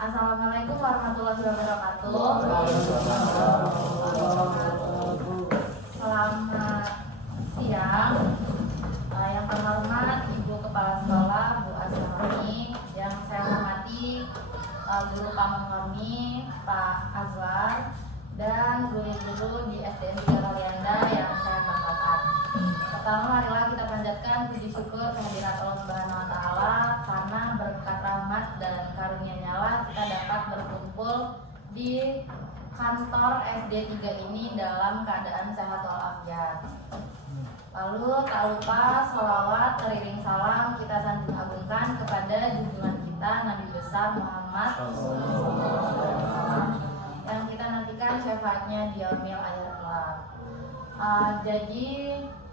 Assalamualaikum warahmatullahi wabarakatuh. Selamat siang. Yang terhormat Ibu Kepala Sekolah Bu Asmani, yang saya hormati guru pamong kami Pak Azwar, dan guru-guru di SDN 3 Kalianda yang saya hormatkan. Pertama, marilah kita panjatkan puji syukur kehadirat Allah Subhanahu wa Ta'ala, karena berkat rahmat dan karunia-Nya lah kita dapat berkumpul di kantor SD 3 ini dalam keadaan sehat walafiat. Lalu tak lupa sholawat teriring salam kita sanjung agungkan kepada junjungan kita Nabi besar Muhammad yang kita nantikan syafaatnya di yaumil akhir kelak. Jadi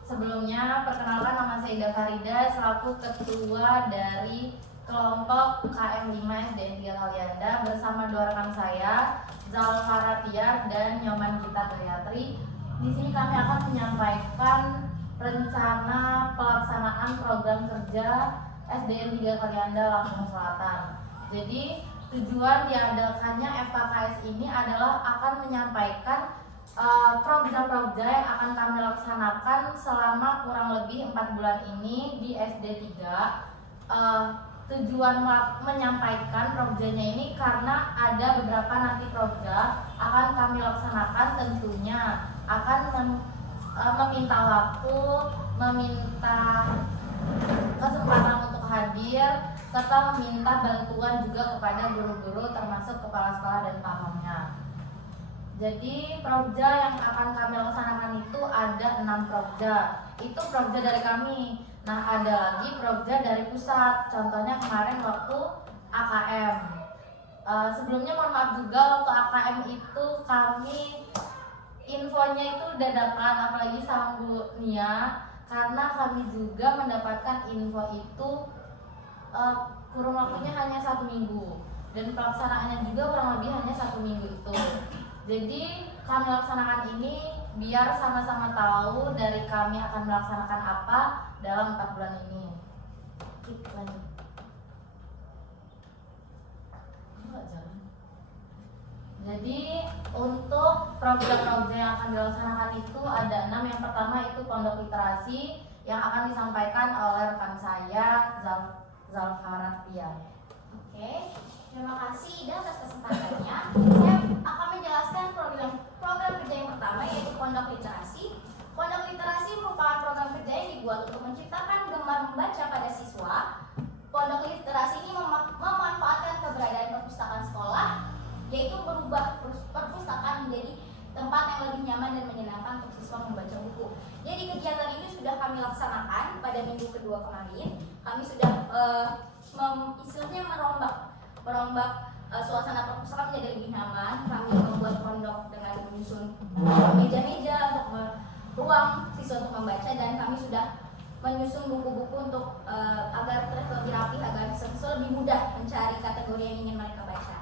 sebelumnya perkenalkan, nama saya Ida Farida selaku ketua dari kelompok KM 5 SDN 3 Kalianda bersama dua rekan saya, Zalfara Tiar dan Nyoman Gita Gayatri. Di sini kami akan menyampaikan rencana pelaksanaan program kerja SDN 3 Kalianda Lampung Selatan. Jadi tujuan diadakannya FKKS ini adalah akan menyampaikan program-program yang akan kami laksanakan selama kurang lebih 4 bulan ini di SD 3. Tujuan menyampaikan programnya ini karena ada beberapa nanti program akan kami laksanakan, tentunya akan meminta waktu, meminta kesempatan untuk hadir, serta meminta bantuan juga kepada guru-guru termasuk kepala sekolah dan pamongnya. Jadi proja yang akan kami laksanakan itu ada 6 proja. Itu proja dari kami. Nah, ada lagi proja dari pusat. Contohnya kemarin waktu AKM. Sebelumnya mohon maaf juga, waktu AKM itu kami infonya itu dadakan, apalagi sama Bu Nia, karena kami juga mendapatkan info itu kurun waktunya hanya 1 minggu, dan pelaksanaannya juga kurang lebih hanya 1 minggu itu. Jadi kami laksanakan ini biar sama-sama tahu dari kami akan melaksanakan apa dalam 4 bulan ini. Lanjut. Jadi untuk program-program yang akan dilaksanakan itu ada 6. Yang pertama itu pondok literasi yang akan disampaikan oleh rekan saya Zalfara Tiar. Oke, terima kasih Ida atas kesempatannya. Saya akan menjelaskan program kerja yang pertama, yaitu pondok literasi. Pondok literasi merupakan program kerja yang dibuat untuk menciptakan gemar membaca pada siswa. Pondok literasi ini memanfaatkan keberadaan perpustakaan sekolah, yaitu berubah perpustakaan menjadi tempat yang lebih nyaman dan menyenangkan untuk siswa membaca buku. Jadi kegiatan ini sudah kami laksanakan pada minggu kedua kemarin. Kami sudah istilahnya merombak suasana perpustakaan menjadi lebih nyaman. Kami membuat pondok dengan menyusun meja-meja untuk ruang siswa untuk membaca, dan kami sudah menyusun buku-buku untuk agar lebih rapi, agar siswa lebih mudah mencari kategori yang ingin mereka baca.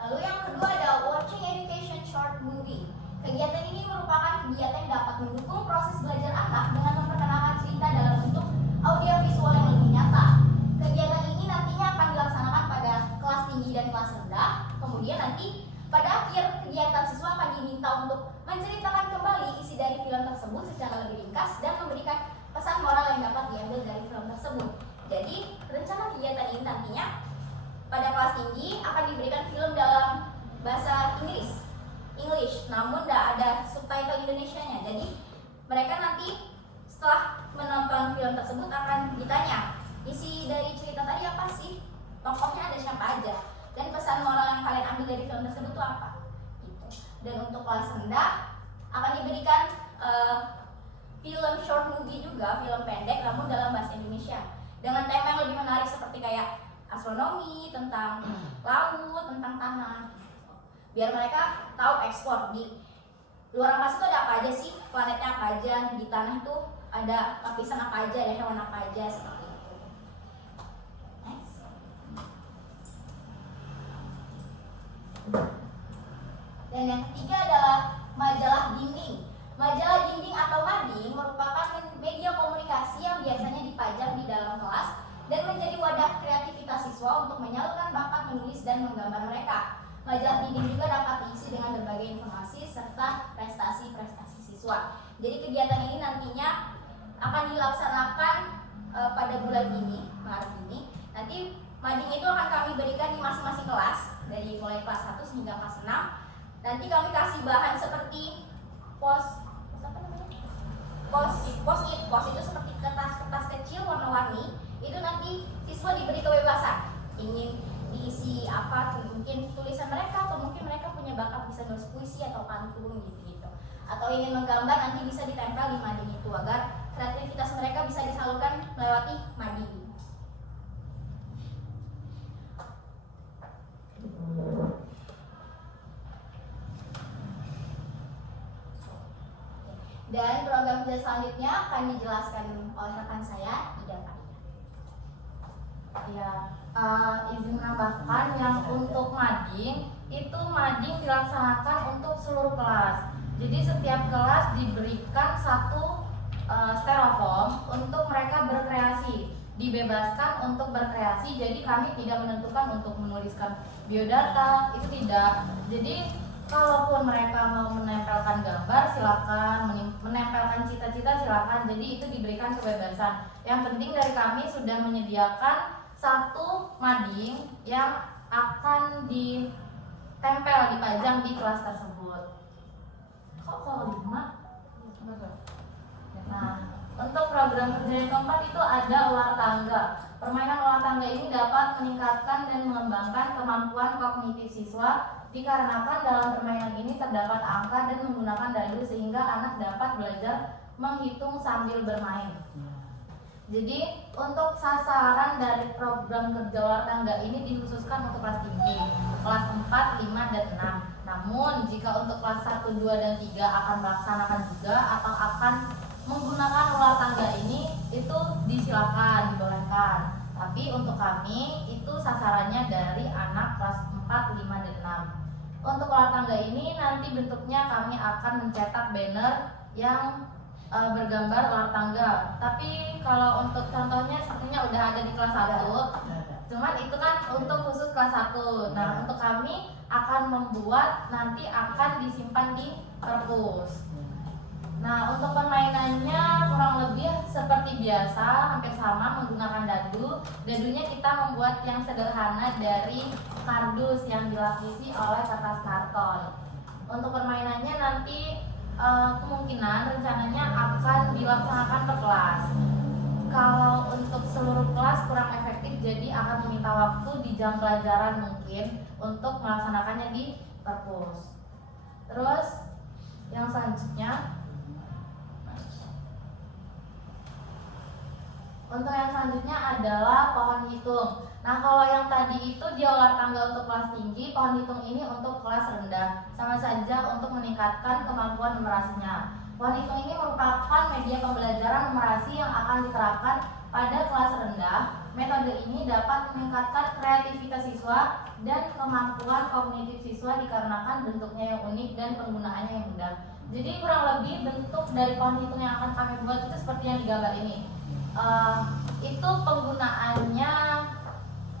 Lalu yang kedua ada Watching Education Short Movie. Kegiatan ini merupakan kegiatan yang dapat mendukung proses belajar anak dengan memperkenalkan cerita dalam bentuk audio visual yang lebih nyata. Kegiatan ini nantinya akan dilaksanakan pada kelas tinggi dan kelas rendah. Kemudian nanti pada akhir kegiatan siswa akan diminta untuk menceritakan kembali isi dari film tersebut secara lebih ringkas dan memberikan pesan moral yang dapat diambil dari film tersebut. Jadi rencana kegiatan ini nantinya pada kelas tinggi akan diberikan film dalam bahasa English, namun tidak ada subtitle Indonesianya. Jadi mereka nanti setelah menonton film tersebut akan ditanya, isi dari cerita tadi apa sih? Tokohnya ada siapa aja? Dan pesan moral yang kalian ambil dari film tersebut itu apa? Gitu. Dan untuk kelas rendah akan diberikan film short movie juga, film pendek namun dalam bahasa Indonesia, dengan tema yang lebih menarik seperti kayak astronomi, tentang laut, tentang tanah. Biar mereka tahu ekspor di luar angkasa itu ada apa aja sih, planetnya apa aja, di tanah itu ada lapisan apa aja, ada hewan apa aja, seperti itu. Next. Dan yang ketiga adalah majalah dinding. Majalah dinding atau MAD siswa untuk menyalurkan bakat menulis dan menggambar mereka. Majalah dinding juga dapat diisi dengan berbagai informasi serta prestasi-prestasi siswa. Jadi kegiatan ini nantinya akan dilaksanakan pada bulan ini, Maret ini. Nanti mading itu akan kami berikan di masing-masing kelas, dari mulai kelas 1 hingga kelas 6. Nanti kami kasih bahan seperti post itu seperti kertas-kertas kecil warna-warni. Itu nanti siswa diberi kebebasan ingin diisi apa, mungkin tulisan mereka, atau mungkin mereka punya bakat bisa nulis puisi atau pantun gitu-gitu, atau ingin menggambar, nanti bisa ditempel di mading itu agar kreativitas mereka bisa disalurkan melewati mading. Dan program kerja selanjutnya akan dijelaskan oleh rekan saya, Ida Farida. Ya, izin menambahkan yang untuk mading itu mading dilaksanakan untuk seluruh kelas. Jadi setiap kelas diberikan satu styrofoam untuk mereka berkreasi, dibebaskan untuk berkreasi. Jadi kami tidak menentukan untuk menuliskan biodata, itu tidak. Jadi kalaupun mereka mau menempelkan gambar silakan, menempelkan cita-cita silakan. Jadi itu diberikan kebebasan. Yang penting dari kami sudah menyediakan satu mading yang akan ditempel, dipajang di kelas tersebut. Kok kalau 5? Nah, untuk program kerja yang keempat itu ada ular tangga. Permainan ular tangga ini dapat meningkatkan dan mengembangkan kemampuan kognitif siswa dikarenakan dalam permainan ini terdapat angka dan menggunakan dadu sehingga anak dapat belajar menghitung sambil bermain. Jadi untuk sasaran dari program kerja ular tangga ini dikhususkan untuk kelas tinggi, kelas 4, 5, dan 6. Namun jika untuk kelas 1, 2, dan 3 akan melaksanakan juga atau akan menggunakan ular tangga ini, itu disilakan, dibolehkan. Tapi untuk kami itu sasarannya dari anak kelas 4, 5, dan 6. Untuk ular tangga ini nanti bentuknya kami akan mencetak banner yang bergambar ular tangga. Tapi kalau untuk contohnya sepertinya udah ada di kelas 1. Cuman itu kan untuk khusus kelas 1. Nah, untuk kami akan membuat, nanti akan disimpan di perpus. Nah, untuk permainannya kurang lebih seperti biasa, hampir sama, menggunakan dadu. Dadunya kita membuat yang sederhana dari kardus yang dilapisi oleh kertas karton. Untuk permainannya nanti kemungkinan rencananya akan dilaksanakan per kelas. Kalau untuk seluruh kelas kurang efektif, jadi akan meminta waktu di jam pelajaran mungkin untuk melaksanakannya di perpus. Terus yang selanjutnya, untuk yang selanjutnya adalah pohon hitung. Nah, kalau yang tadi itu dia ular tangga untuk kelas tinggi, pohon hitung ini untuk kelas rendah. Sama saja untuk meningkatkan kemampuan numerasinya. Pohon hitung ini merupakan media pembelajaran numerasi yang akan diterapkan pada kelas rendah. Metode ini dapat meningkatkan kreativitas siswa dan kemampuan kognitif siswa dikarenakan bentuknya yang unik dan penggunaannya yang mudah. Jadi kurang lebih bentuk dari pohon hitung yang akan kami buat itu seperti yang digambar ini. Itu penggunaannya,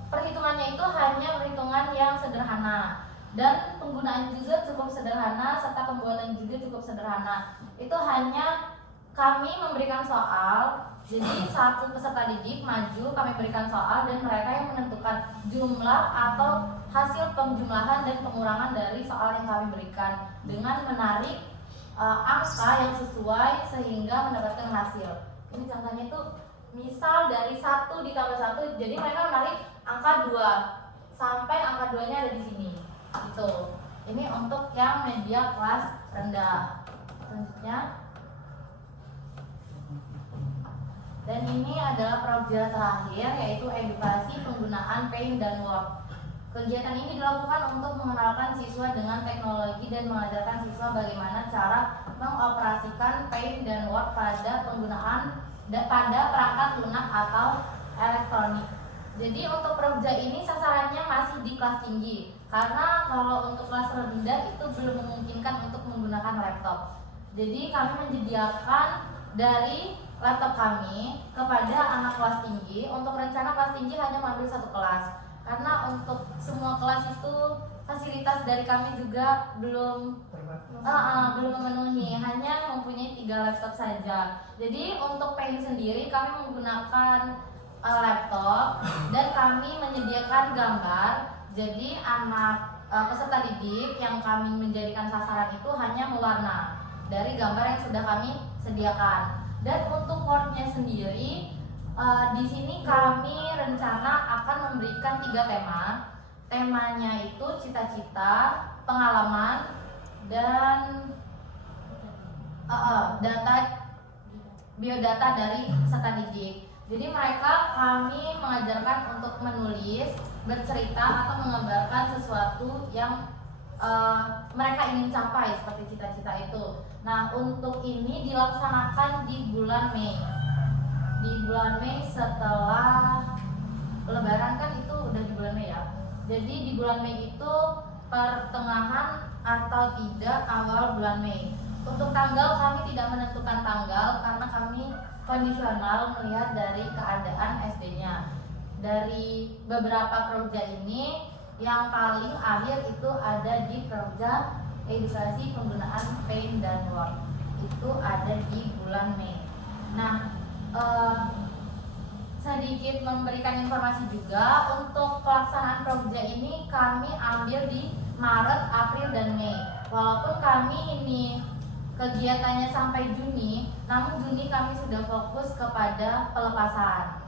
perhitungannya itu hanya perhitungan yang sederhana dan penggunaannya juga cukup sederhana serta pembuatannya juga cukup sederhana. Itu hanya kami memberikan soal, jadi satu peserta didik maju, kami berikan soal dan mereka yang menentukan jumlah atau hasil penjumlahan dan pengurangan dari soal yang kami berikan dengan menarik angka yang sesuai sehingga mendapatkan hasil. Ini contohnya itu misal dari 1 ditambah 1, jadi mereka menarik angka 2 sampai angka 2 nya ada di sini gitu. Ini untuk yang media kelas rendah. Selanjutnya, dan ini adalah program terakhir, yaitu edukasi penggunaan Paint dan Word. Kegiatan ini dilakukan untuk mengenalkan siswa dengan teknologi dan mengajarkan siswa bagaimana cara mengoperasikan Paint dan Word pada perangkat lunak atau elektronik. Jadi untuk program ini sasarannya masih di kelas tinggi, karena kalau untuk kelas rendah itu belum memungkinkan untuk menggunakan laptop. Jadi kami menyediakan dari laptop kami kepada anak kelas tinggi. Untuk rencana kelas tinggi hanya mengambil satu kelas. karena untuk semua kelas itu fasilitas dari kami juga belum memenuhi, hanya mempunyai 3 laptop saja. Jadi untuk Paint sendiri kami menggunakan laptop dan kami menyediakan gambar. Jadi anak peserta didik yang kami menjadikan sasaran itu hanya mewarna dari gambar yang sudah kami sediakan. Dan untuk Word-nya sendiri di sini kami rencana akan memberikan 3 tema. Temanya itu cita-cita, pengalaman, dan biodata dari peserta didik. Jadi kami mengajarkan untuk menulis, bercerita atau menggambarkan sesuatu yang mereka ingin capai seperti cita-cita itu. Nah, untuk ini dilaksanakan di bulan Mei. Di bulan Mei setelah Lebaran, kan itu udah di bulan Mei ya. Jadi di bulan Mei itu pertengahan atau tidak awal bulan Mei. Untuk tanggal kami tidak menentukan tanggal karena kami kondisional melihat dari keadaan SD-nya. Dari beberapa proja ini yang paling akhir itu ada di proja edukasi penggunaan Paint dan Word. Itu ada di bulan Mei. Nah, sedikit memberikan informasi juga untuk pelaksanaan proja ini kami ambil di Maret, April, dan Mei. Walaupun kami ini kegiatannya sampai Juni, namun Juni kami sudah fokus kepada pelepasan.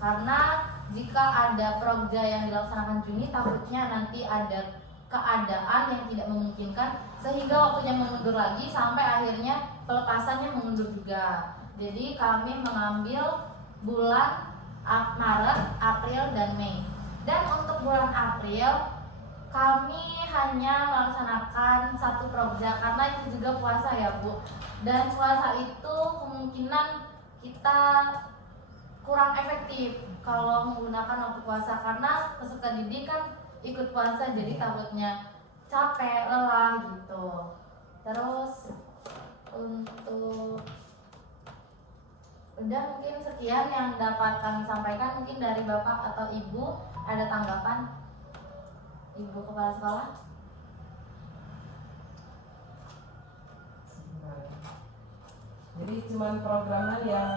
Karena jika ada proja yang dilaksanakan Juni, takutnya nanti ada keadaan yang tidak memungkinkan sehingga waktunya mengundur lagi sampai akhirnya pelepasannya mengundur juga. Jadi kami mengambil bulan Maret, April, dan Mei. Dan untuk bulan April kami hanya melaksanakan 1 proja karena itu juga puasa ya Bu. Dan puasa itu kemungkinan kita kurang efektif kalau menggunakan waktu puasa karena peserta didik kan ikut puasa, jadi takutnya capek, lelah gitu. Terus untuk udah mungkin sekian yang dapat kami sampaikan. Mungkin dari Bapak atau Ibu ada tanggapan? Ibu Kepala Sekolah? Jadi cuman programnya yang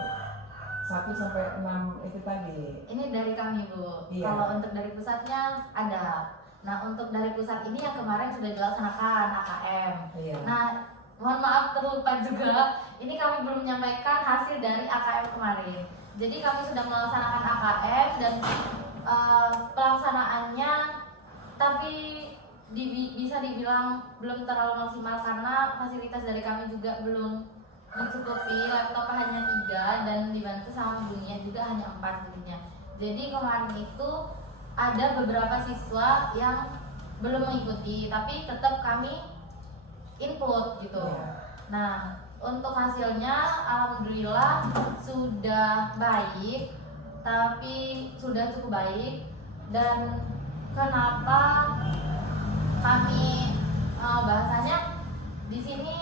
1 sampai 6 itu tadi. Ini dari kami Bu. Iya. Kalau untuk dari pusatnya ada. Nah, untuk dari pusat ini yang kemarin sudah dilaksanakan AKM. Iya. Nah, mohon maaf terlupa juga, ini kami belum menyampaikan hasil dari AKM kemarin. Jadi kami sudah melaksanakan AKM dan pelaksanaannya tapi bisa dibilang belum terlalu maksimal karena fasilitas dari kami juga belum mencukupi. Laptop hanya 3 dan dibantu sama dunia juga hanya 4 jadinya. Jadi kemarin itu ada beberapa siswa yang belum mengikuti, tapi tetap kami input gitu. Nah, untuk hasilnya alhamdulillah sudah baik, tapi sudah cukup baik. Dan kenapa kami bahasanya di sini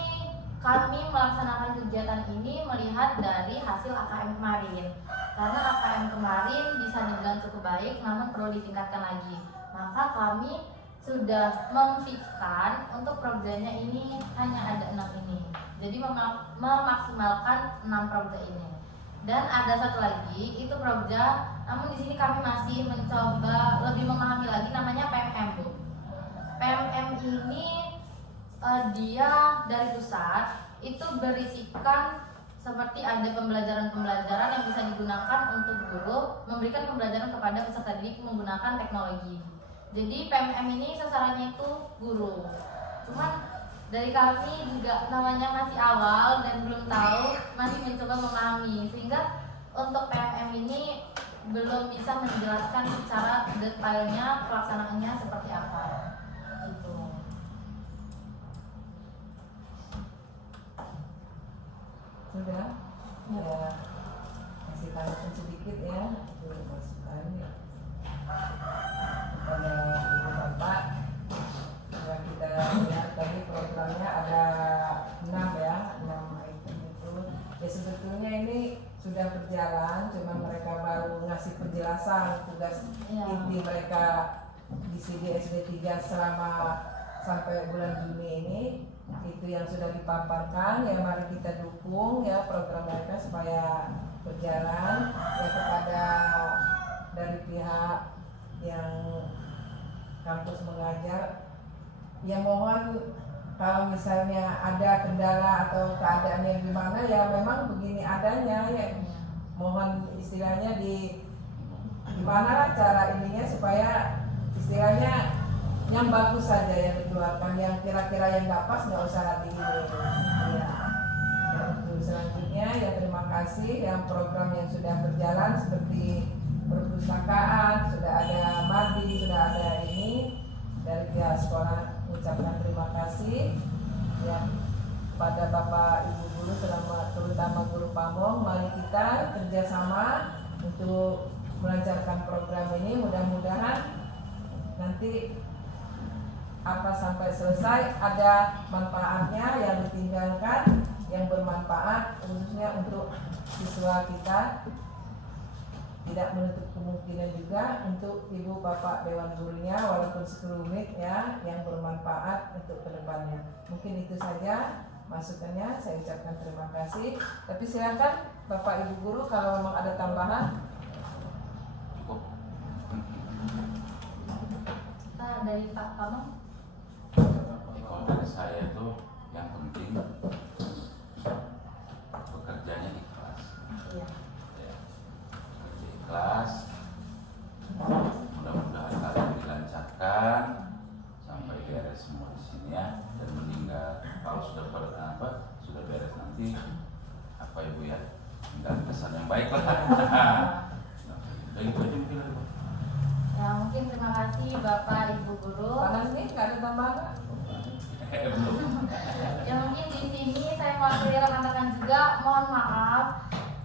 kami melaksanakan kegiatan ini melihat dari hasil AKM kemarin. Karena AKM kemarin bisa dibilang cukup baik, namun perlu ditingkatkan lagi. Maka kami sudah memfikskan untuk projanya ini hanya ada 6 ini. Jadi memaksimalkan 6 proja ini. Dan ada satu lagi, itu proja, namun di sini kami masih mencoba lebih memahami lagi, namanya PMM Bu. PMM ini dia dari pusat itu berisikan seperti ada pembelajaran-pembelajaran yang bisa digunakan untuk guru memberikan pembelajaran kepada peserta didik menggunakan teknologi. Jadi PMM ini sasarannya itu guru. Cuman dari kami juga namanya masih awal dan belum tahu, masih mencoba memahami, sehingga untuk PMM ini belum bisa menjelaskan secara detailnya pelaksanaannya seperti apa. Gitu. Sudah? Ya. Kasih tanggapan sedikit ya. Itu masukan ya. Kepada Ibu Bapak. Ya, kita lihat tadi programnya ada 6 ya, 6 item itu. Ya sebetulnya ini sudah berjalan, cuma mereka baru ngasih kejelasan tugas Iya. inti mereka di SD 3 selama sampai bulan Juni ini. Itu yang sudah dipaparkan, ya mari kita dukung ya program mereka supaya berjalan ya. Kepada dari pihak yang kampus mengajar, ya mohon kalau misalnya ada kendala atau keadaan yang gimana, ya memang begini adanya ya. Mohon istilahnya gimana lah cara ininya supaya istilahnya yang bagus saja yang dikeluarkan, yang kira-kira yang nggak pas nggak usah di ya. Dan untuk selanjutnya ya terima kasih yang program yang sudah berjalan seperti perpustakaan, sudah ada Madi, sudah ada ini dari pihak sekolah. Ucapkan terima kasih ya pada Bapak Ibu guru, terutama guru Pamong. Mari kita kerjasama untuk melancarkan program ini. Mudah-mudahan nanti apa sampai selesai ada manfaatnya yang ditinggalkan, yang bermanfaat khususnya untuk siswa kita. Tidak menutup kemungkinan juga untuk ibu bapak dewan gurunya walaupun sekelumit ya, yang bermanfaat untuk kedepannya. Mungkin itu saja masukannya, saya ucapkan terima kasih. Tapi silakan bapak ibu guru kalau memang ada tambahan. Cukup. Dari Pak Pamong. Kalau dari saya tuh yang penting bekerjanya ikhlas. Iya. Ya, bekerja ikhlas. Mudah-mudahan kalian dilancarkan sampai beres semua di sini ya, dan meninggal kalau sudah sudah beres nanti apa ibu ya, tinggal kesan yang baik lah. Dan itu aja mungkin ada. Ya mungkin terima kasih Bapak Ibu guru. Panas nih, nggak ada tambahan. Belum. Ya mungkin di sini saya mewakili rekan-rekan juga mohon maaf